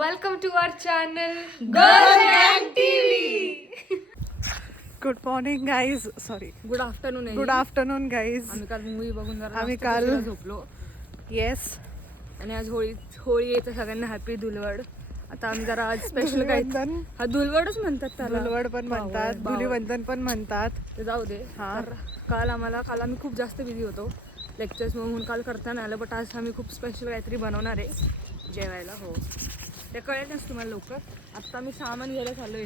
Welcome to our channel girl गँग TV. Good morning guys, sorry good afternoon. Good afternoon guys. आम्ही काल movie बघून जरा आम्ही जास्त काल- उशिरा झोपलो येस, आणि आज होळी येतं सगळ्यांना हॅपी धुलवड. आता आम्ही जरा आज स्पेशल काय धुलिवंदन. हा धुलवडच म्हणतात त्याला. धुलवड पण म्हणतात, बावळ. धुलिवंदन पण म्हणतात. ते जाऊ दे. हा. तर काल आम्ही खूप जास्त बिझी होतो लेक्चर्स म्हणून काल करता नाही आलं. बट आज आम्ही खूप स्पेशल काहीतरी बनवणार आहे जेवायला. हो, ते कळेलच तुम्हाला लवकर. आत्ता आम्ही सामान घ्यायला चाललो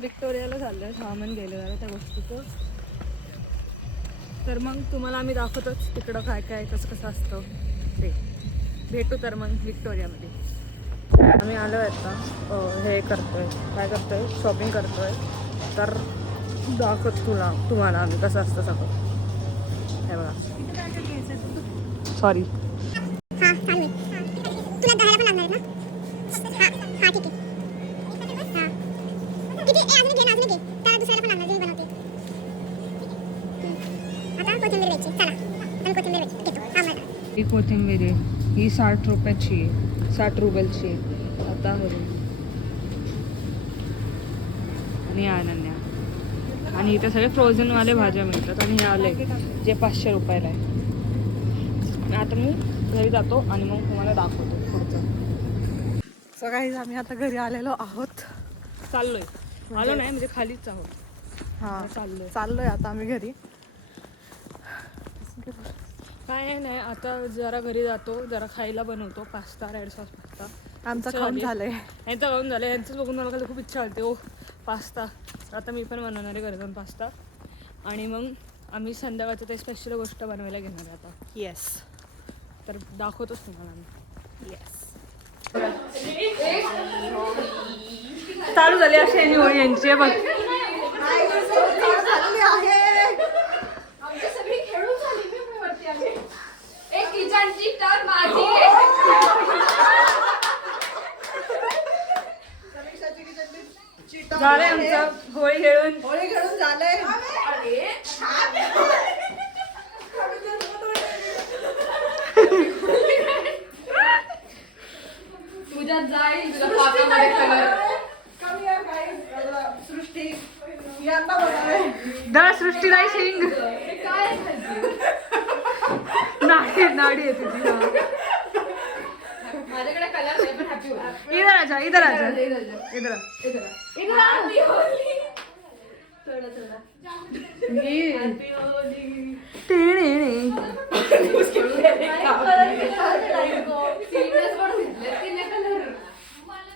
विक्टोरियाला चाललोय सामान घ्यायला जरा त्या गोष्टीचं. तर मग तुम्हाला आम्ही दाखवतोच तिकडं काय काय कसं कसं असतं ते. भेटू तर मग विक्टोरियामध्ये. आम्ही आलो आहे आता, हे करतोय शॉपिंग करतोय. तर दाखवत तुम्हाला आम्ही कसं असतं सगळं. हे बघा, सॉरी हां चालेल. तुला 10 पण लागणार ना? हां ठीक आहे. हां किती अजून घे. त्याला दुसऱ्याला पण लागणार जे बनवते. आता कोथिंबीर घ्यायची. चला आपण कोथिंबीर घेतो. आम्हाला ही कोथिंबीर आहे, ही 60 रुपयाची आहे, 60 रुपयाची आहे. आता बघू. आणि अनन्या आणि इथे सगळे फ्रोझनवाले भाज्या मिळतात. आणि हे आले जे 500 रुपयाला आहे. आता मी घरी जातो आणि मग तुम्हाला दाखवतो पुढचं. सो गाईज, आम्ही आता घरी आलेलो आहोत. चाललोय, आलो नाही म्हणजे खालीच आहोत. हा, चाललोय आता आम्ही घरी. काय नाही, आता जरा घरी जातो, जरा खायला बनवतो पास्ता, रेड सॉस पास्ता. आमचं खाऊन झालंय. यांचं खाऊन झालं. यांचंच बघून मला खूप इच्छा होते ओ पास्ता. आता मी पण बनवणार आहे घरी जाऊन पास्ता. आणि मग आम्ही संध्याकाळचं ते स्पेशल गोष्ट बनवायला घेणार आहे आता. येस, तर दाखवतोच तुम्हाला आम्ही. येस. चालू झाली अशी आणि होळी यांची बघ. झालंय आमचं होळी खेळून झालंय. तुझ्यात जाईल तुला पापामध्ये कलर. सृष्टी दळ सृष्टी नाही शिंग नाडी आहे तुझी. माझ्याकडे कलर नाही पण हॅपी होईल. इधर आजा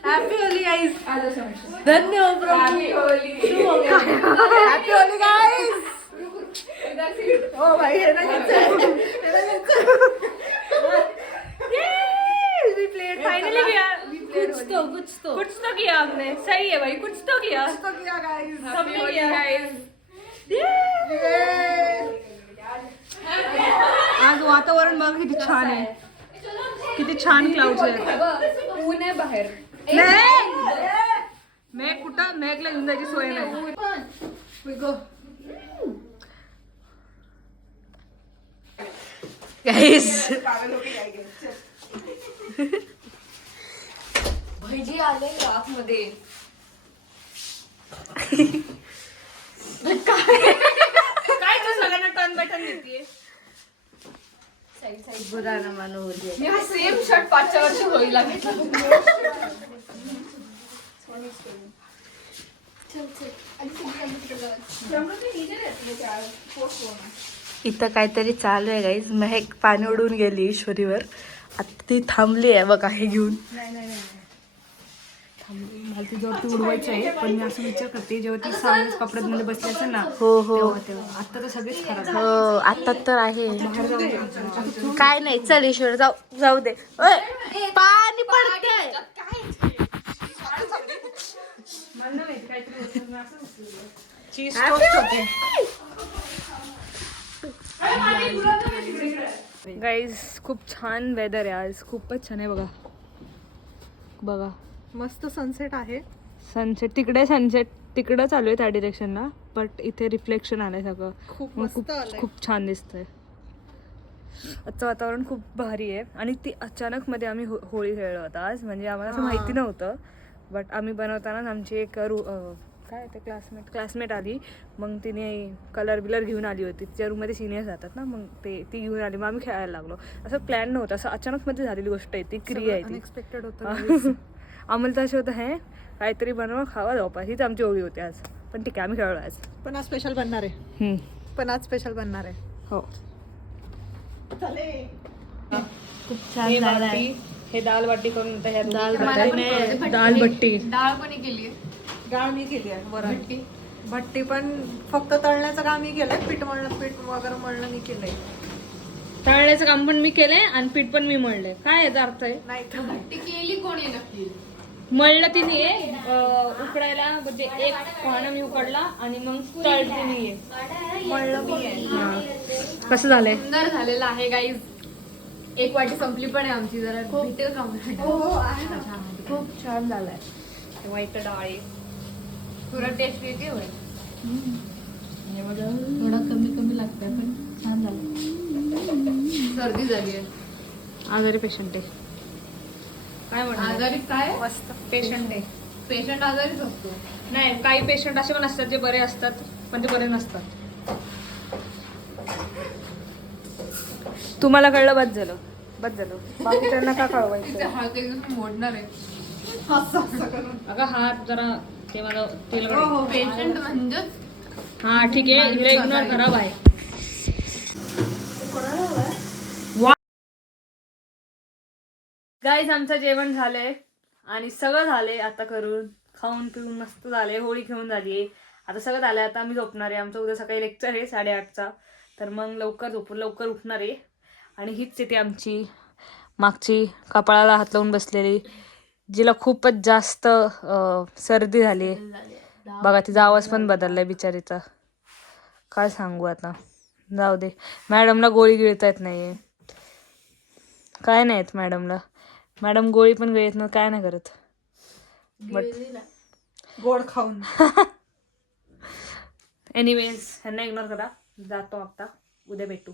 हॅपी होली गाईज. धन्यवाद. Happy Holi. Happy Holi guys. ओ भाई, हे ना फाइनली कुछ तो किया हमने. सही है भाई, कुछ तो किया. गाईज. सबने किया. आज वातावरण बघ किती छान आहे, किती छान क्लाउड्स आहेत. ऊन आहे बाहेर. मेघ कुठं, मेघला घेऊन जायची सोय नाही. भजी आले ग्राफ मध्ये. काय तू सगळ्यांना टर्न बाय टर्न देतीये. मी हा सेम शर्ट 5 वर्ष होळीला घेतला. इथं काहीतरी चालू आहे गाईज. महक पाणी उडून गेली ईश्वरीवर. आता ती थांबली आहे बघा हे घेऊन. मला ती जेव्हा ती उडवायची आहे, पण मी असं विचार करते जेव्हा ती सावलीच कपड्यात मध्ये बसली असेल ना, हो तेव्हा आता तर सगळेच खराब हो, आता तर आहे. काय नाही, चल ईश्वर जाऊ दे. ओय, पाणी पडते. चीज टोस्ट होते. गाईज खूप छान वेदर आहे आज, खूपच छान आहे. बघा मस्त सनसेट आहे. सनसेट तिकडं चालू आहे त्या डिरेक्शनला, बट इथे रिफ्लेक्शन आलंय सगळं. खूप मस्त आलंय. खूप छान दिसतंय. आजचं वातावरण खूप भारी आहे आणि ती अचानकमध्ये आम्ही होळी खेळलो होता आज, म्हणजे आम्हाला असं माहिती नव्हतं. बट आम्ही बनवतानाच आमची एक काय ते क्लासमेट आली. मग तिने कलर बिलर घेऊन आली होती. तिच्या रूममध्ये सिनियर्स जातात ना, मग ती घेऊन आली. मग आम्ही खेळायला लागलो. असं प्लॅन नव्हतं, असं अचानकमध्ये झालेली गोष्ट आहे ती, क्रिया आहे ती. अनएक्सपेक्टेड होतं. आम्हाला तर असं होतं हे काहीतरी बनवा खावा जाऊपा, हीच आमची होळी होती आज. पण ठीक आहे, आम्ही खेळलो आज. पण आज स्पेशल बनणार आहे. हो. खूप छान झालाय. हे दाल बाटी करून ह्या दाल दाल बट्टी. डाळ कोणी केली आहे? डाळ मी केली आहे. बरं. भट्टी पण फक्त तळण्याचं काम मी केलंय. पीठ वगैरे मळणं मी केलंय. तळण्याचं काम पण मी केलंय आणि पीठ पण मी मळलंय. काय याचा अर्थ आहे? नाही भट्टी केली कोणी नक्की? मळलं तिने उकडायला, म्हणजे एक पाहणं मी उकडला आणि मग तळते मी. मळलं मी आहे. कसं झालंय? सुंदर झालेलं आहे गाईज. एक वाटी संपली पण आहे आमची. जरा भेटेल का मला? हो आहे ना. खूप छान झालाय. वाईट डाळी पुरा टेस्ट येते होय. थोडा कमी लागतंय पण छान झालं. सर्दी झाली आहे. आजारी पेशंट आहे. काय म्हणणार? आजारी काय? मस्त. पेशंट आहे. पेशंट आजारीच असतो. नाही, काही पेशंट असे पण असतात जे बरे असतात पण ते बरे नसतात. तुम्हाला कळलं, बस झालं. बाकी त्यांना का कळवायचं? हात एकदम मोडणार आहे. अगं हात जरा ते मला तेल पेशंट म्हणजेच हा ठीक आहे, हिला इग्नोर करा. बाय. गाईज, आमचं जेवण झालंय आणि सगळं झालंय आता करून. खाऊन पिऊन मस्त झालंय. होळी खेळून झाली. आता सगळं झालंय. आता आम्ही झोपणार आहे. आमचं उद्या सकाळी लेक्चर आहे 8:30चा. तर मग लवकर उठणार आहे. आणि हीच येते आमची मागची कपाळाला हात लावून बसलेली, जिला खूपच जास्त सर्दी झाली आहे. बघा, तिचा आवाज पण बदललाय बिचारीचा. काय सांगू आता, जाऊ दे. मॅडमला गोळी गिळता येत नाहीये. काय नाही येत मॅडमला. मॅडम गोळी पण गिळत नाही, काय नाही करत. बट गोड खाऊन. एनिवेज, ह्यांना इग्नोर करा. जातो आता, उद्या भेटू.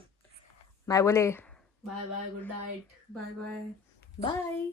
बाय बोले. Bye bye, good night. Bye bye. Bye.